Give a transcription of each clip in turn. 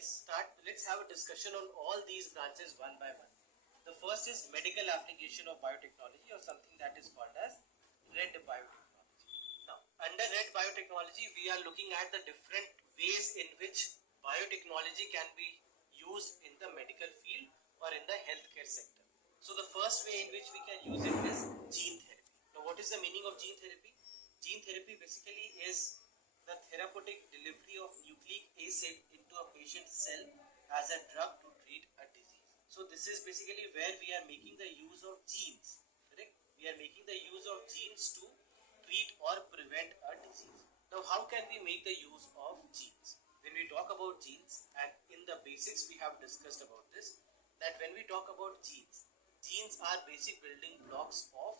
let's have a discussion on all these branches one by one. The first is medical application of biotechnology, or something that is called as red biotechnology. Now, under red biotechnology, we are looking at the different ways in which biotechnology can be used in the medical field or in the healthcare sector. So the first way in which we can use it is gene therapy. Now, what is the meaning of gene therapy? Gene therapy basically is the therapeutic delivery of nucleic acid into a patient's cell as a drug to treat a disease. So this is basically where we are making the use of genes, correct? We are making the use of genes to treat or prevent a disease. Now, how can we make the use of genes? When we talk about genes, and in the basics we have discussed about this, that when we talk about genes, genes are basic building blocks of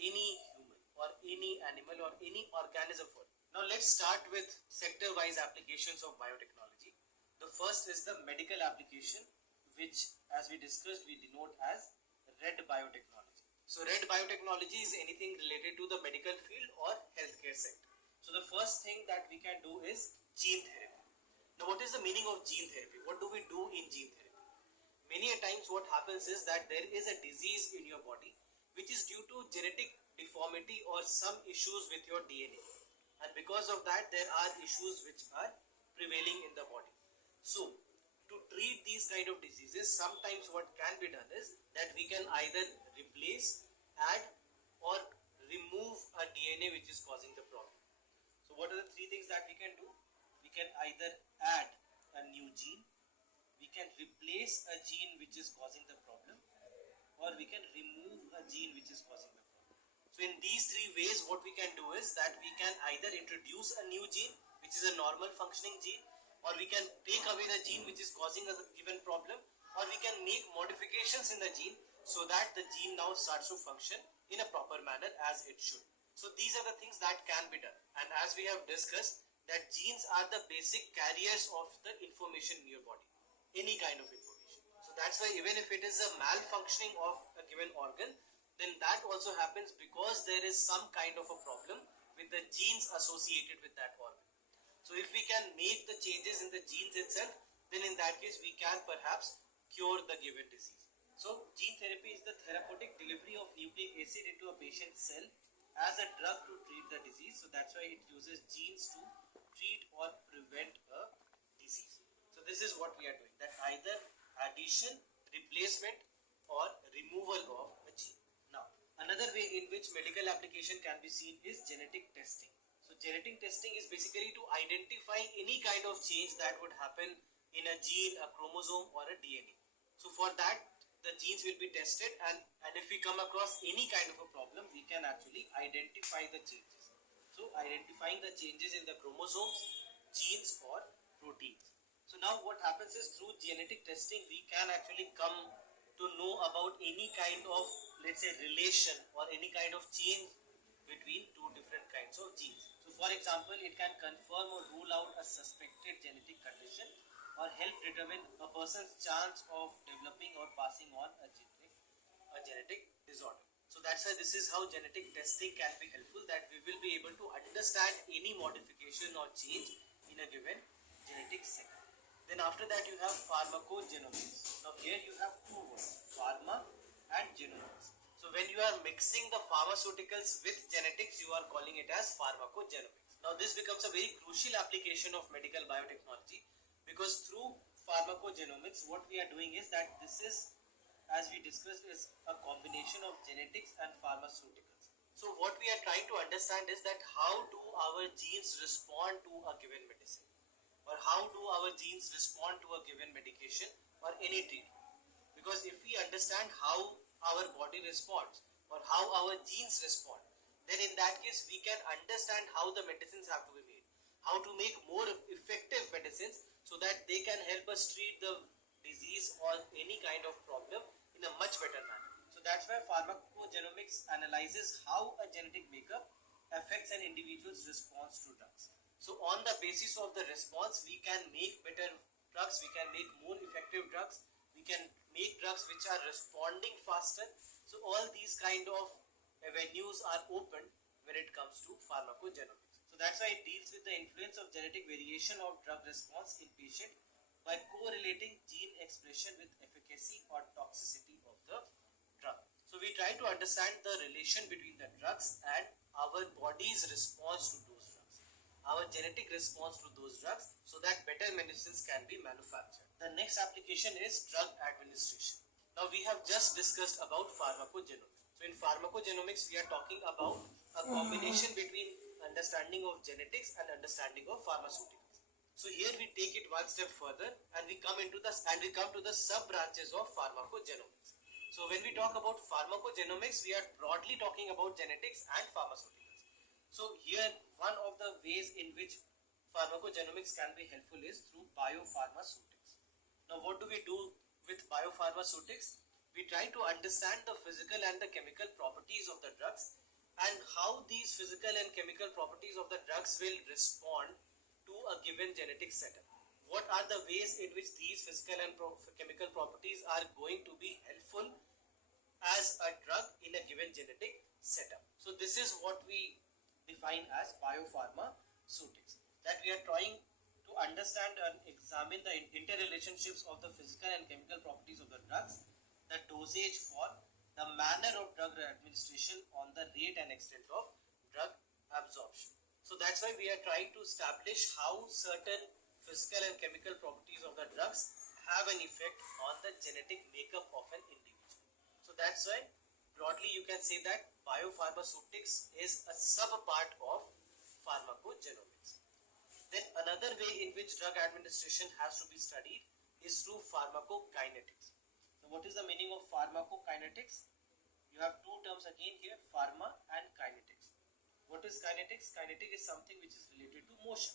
any human or any animal or any organism for. Now let's start with sector-wise applications of biotechnology. The first is the medical application, which, as we discussed, we denote as red biotechnology. So red biotechnology is anything related to the medical field or healthcare sector. So the first thing that we can do is gene therapy. Now what is the meaning of gene therapy? What do we do in gene therapy? Many a times what happens is that there is a disease in your body which is due to genetic deformity or some issues with your DNA. And because of that, there are issues which are prevailing in the body. So, to treat these kind of diseases, sometimes what can be done is that we can either replace, add, or remove a DNA which is causing the problem. So, what are the three things that we can do? We can either add a new gene, we can replace a gene which is causing the problem, or we can remove a gene which is causing the problem. So in these three ways, what we can do is that we can either introduce a new gene which is a normal functioning gene, or we can take away the gene which is causing a given problem, or we can make modifications in the gene so that the gene now starts to function in a proper manner as it should. So these are the things that can be done, and as we have discussed, that genes are the basic carriers of the information in your body, any kind of information. So that's why even if it is a malfunctioning of a given organ, then that also happens because there is some kind of a problem with the genes associated with that organ. So if we can make the changes in the genes itself, then in that case we can perhaps cure the given disease. So gene therapy is the therapeutic delivery of nucleic acid into a patient's cell as a drug to treat the disease. So that's why it uses genes to treat or prevent a disease. So this is what we are doing, that either addition, replacement, or removal of a gene. Now, another way in which medical application can be seen is genetic testing. So genetic testing is basically to identify any kind of change that would happen in a gene, a chromosome, or a DNA. So for that, the genes will be tested, and if we come across any kind of a problem, we can actually identify the changes. So identifying the changes in the chromosomes, genes, or proteins. So now what happens is, through genetic testing, we can actually come to know about any kind of, let's say, relation or any kind of change between two different kinds of genes. So for example, it can confirm or rule out a suspected genetic condition or help determine a person's chance of developing or passing on a genetic disorder. So that's why this is how genetic testing can be helpful, that we will be able to understand any modification or change in a given genetic segment. Then after that you have pharmacogenomics. Now here you have two words, pharma and genomics. So when you are mixing the pharmaceuticals with genetics, you are calling it as pharmacogenomics. Now this becomes a very crucial application of medical biotechnology, because through pharmacogenomics what we are doing is that this is, as we discussed, is a combination of genetics and pharmaceuticals. So what we are trying to understand is that how do our genes respond to a given medicine, or how do our genes respond to a given medication or any treatment. Because if we understand how our body responds or how our genes respond, then in that case we can understand how the medicines have to be made, how to make more effective medicines so that they can help us treat the disease or any kind of problem in a much better manner. So that's why pharmacogenomics analyzes how a genetic makeup affects an individual's response to drugs. So on the basis of the response, we can make better drugs, we can make more effective drugs, we can make drugs which are responding faster. So all these kind of avenues are open when it comes to pharmacogenomics. So that's why it deals with the influence of genetic variation of drug response in patient by correlating gene expression with efficacy or toxicity of the drug. So we try to understand the relation between the drugs and our body's response to those drugs, our genetic response to those drugs, so that better medicines can be manufactured. The next application is drug administration. Now we have just discussed about pharmacogenomics. So in pharmacogenomics we are talking about a combination between understanding of genetics and understanding of pharmaceuticals. So here we take it one step further and we come to the sub branches of pharmacogenomics. So when we talk about pharmacogenomics, we are broadly talking about genetics and pharmaceuticals. So here one of the ways in which pharmacogenomics can be helpful is through biopharmaceutics. Now what do we do with biopharmaceutics? We try to understand the physical and the chemical properties of the drugs and how these physical and chemical properties of the drugs will respond to a given genetic setup. What are the ways in which these physical and chemical properties are going to be helpful as a drug in a given genetic setup? So this is what we define as biopharmaceutics, that we are trying to understand and examine the interrelationships of the physical and chemical properties of the drugs, the dosage for, the manner of drug administration, on the rate and extent of drug absorption. So that's why we are trying to establish how certain physical and chemical properties of the drugs have an effect on the genetic makeup of an individual. So that's why broadly you can say that biopharmaceutics is a sub-part of pharmacogenomics. Then another way in which drug administration has to be studied is through pharmacokinetics. Now what is the meaning of pharmacokinetics? You have two terms again here, pharma and kinetics. What is kinetics? Kinetic is something which is related to motion,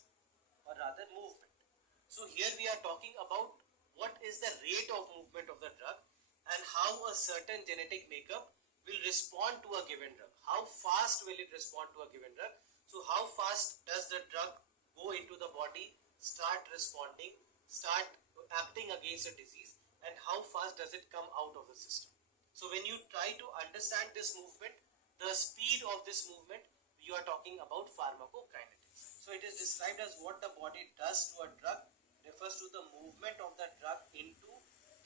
or rather movement. So here we are talking about what is the rate of movement of the drug and how a certain genetic makeup will respond to a given drug. How fast will it respond to a given drug? So how fast does the drug go into the body, start responding, start acting against a disease, and how fast does it come out of the system? So when you try to understand this movement, the speed of this movement, you are talking about pharmacokinetics. So it is described as what the body does to a drug, refers to the movement of the drug into,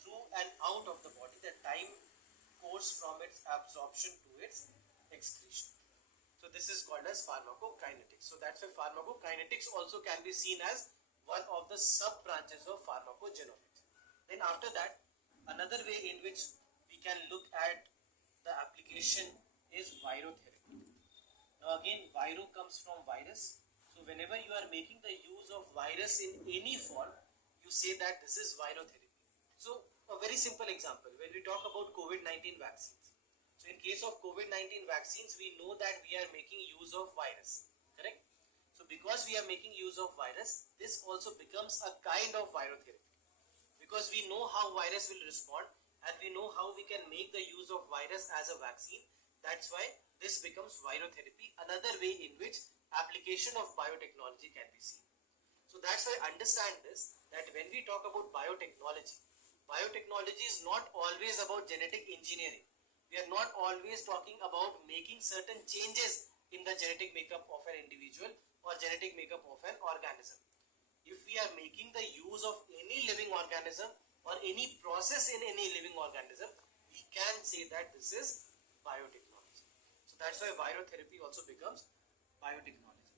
through and out of the body, the time course from its absorption to its excretion. So this is called as pharmacokinetics. So that's why pharmacokinetics also can be seen as one of the sub branches of pharmacogenomics. Then after that, another way in which we can look at the application is virotherapy. Now again, viro comes from virus. So whenever you are making the use of virus in any form, you say that this is virotherapy. So a very simple example, when we talk about COVID-19 vaccines. So in case of COVID-19 vaccines, we know that we are making use of virus, correct? So because we are making use of virus, this also becomes a kind of virotherapy. Because we know how virus will respond and we know how we can make the use of virus as a vaccine. That's why this becomes virotherapy, another way in which application of biotechnology can be seen. So that's why understand this, that when we talk about biotechnology, biotechnology is not always about genetic engineering. We are not always talking about making certain changes in the genetic makeup of an individual or genetic makeup of an organism. If we are making the use of any living organism or any process in any living organism, we can say that this is biotechnology. So that's why virotherapy also becomes biotechnology.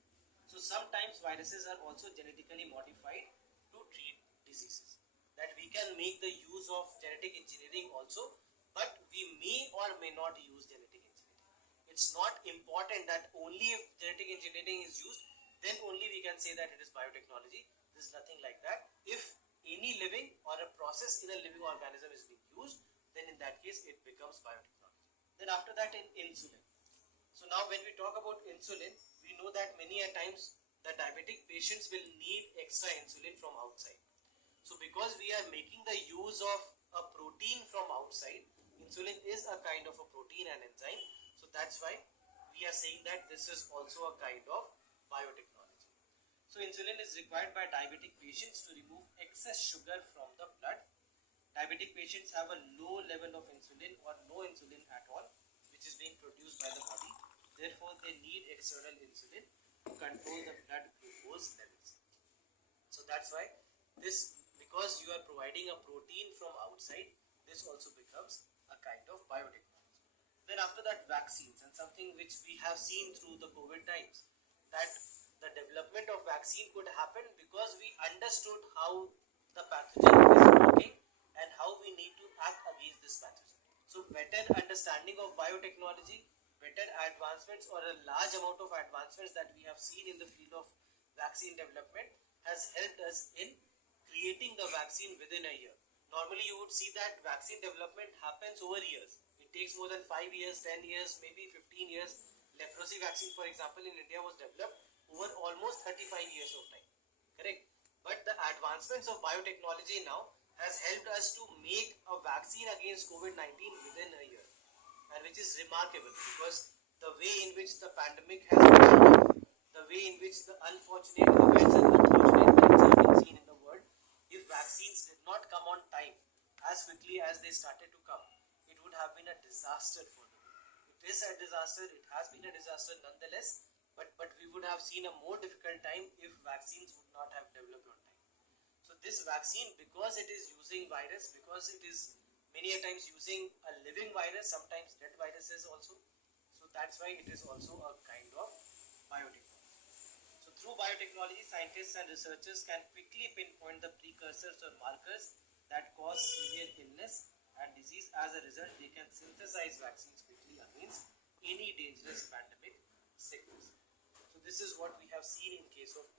So sometimes viruses are also genetically modified to treat diseases. That we can make the use of genetic engineering also, but we may or may not use genetic engineering. It's not important that only if genetic engineering is used, then only we can say that it is biotechnology. There's nothing like that. If any living or a process in a living organism is being used, then in that case it becomes biotechnology. Then after that, in insulin. So now when we talk about insulin, we know that many a times the diabetic patients will need extra insulin from outside. So because we are making the use of a protein from outside, insulin is a kind of a protein and enzyme. So that's why we are saying that this is also a kind of biotechnology. So insulin is required by diabetic patients to remove excess sugar from the blood. Diabetic patients have a low level of insulin or no insulin at all, which is being produced by the body. Therefore, they need external insulin to control the blood glucose levels. So that's why this, because you are providing a protein from outside, this also becomes a kind of biotechnology. Then after that, vaccines, and something which we have seen through the COVID times, that the development of vaccine could happen because we understood how the pathogen is working and how we need to act against this pathogen. So better understanding of biotechnology, better advancements, or a large amount of advancements that we have seen in the field of vaccine development has helped us in creating the vaccine within a year. Normally you would see that vaccine development happens over years. It takes more than 5 years, 10 years, maybe 15 years. Leprosy vaccine, for example, in India was developed over almost 35 years of time. Correct? But the advancements of biotechnology now has helped us to make a vaccine against COVID-19 within a year, and which is remarkable because the way in which the pandemic has developed, the way in which the unfortunate events and unfortunate things have been seen in the world, if vaccines did not come on time as quickly as they started to come, it would have been a disaster for the world. It is a disaster, it has been a disaster nonetheless, but we would have seen a more difficult time if vaccines would not have developed on time. So this vaccine, because it is using virus, because it is many a times using a living virus, sometimes dead viruses also, so that's why it is also a kind of biotechnology. So through biotechnology, scientists and researchers can quickly pinpoint the precursors or markers that cause severe illness and disease. As a result, they can synthesize vaccines quickly against any dangerous pandemic sickness. So this is what we have seen in case of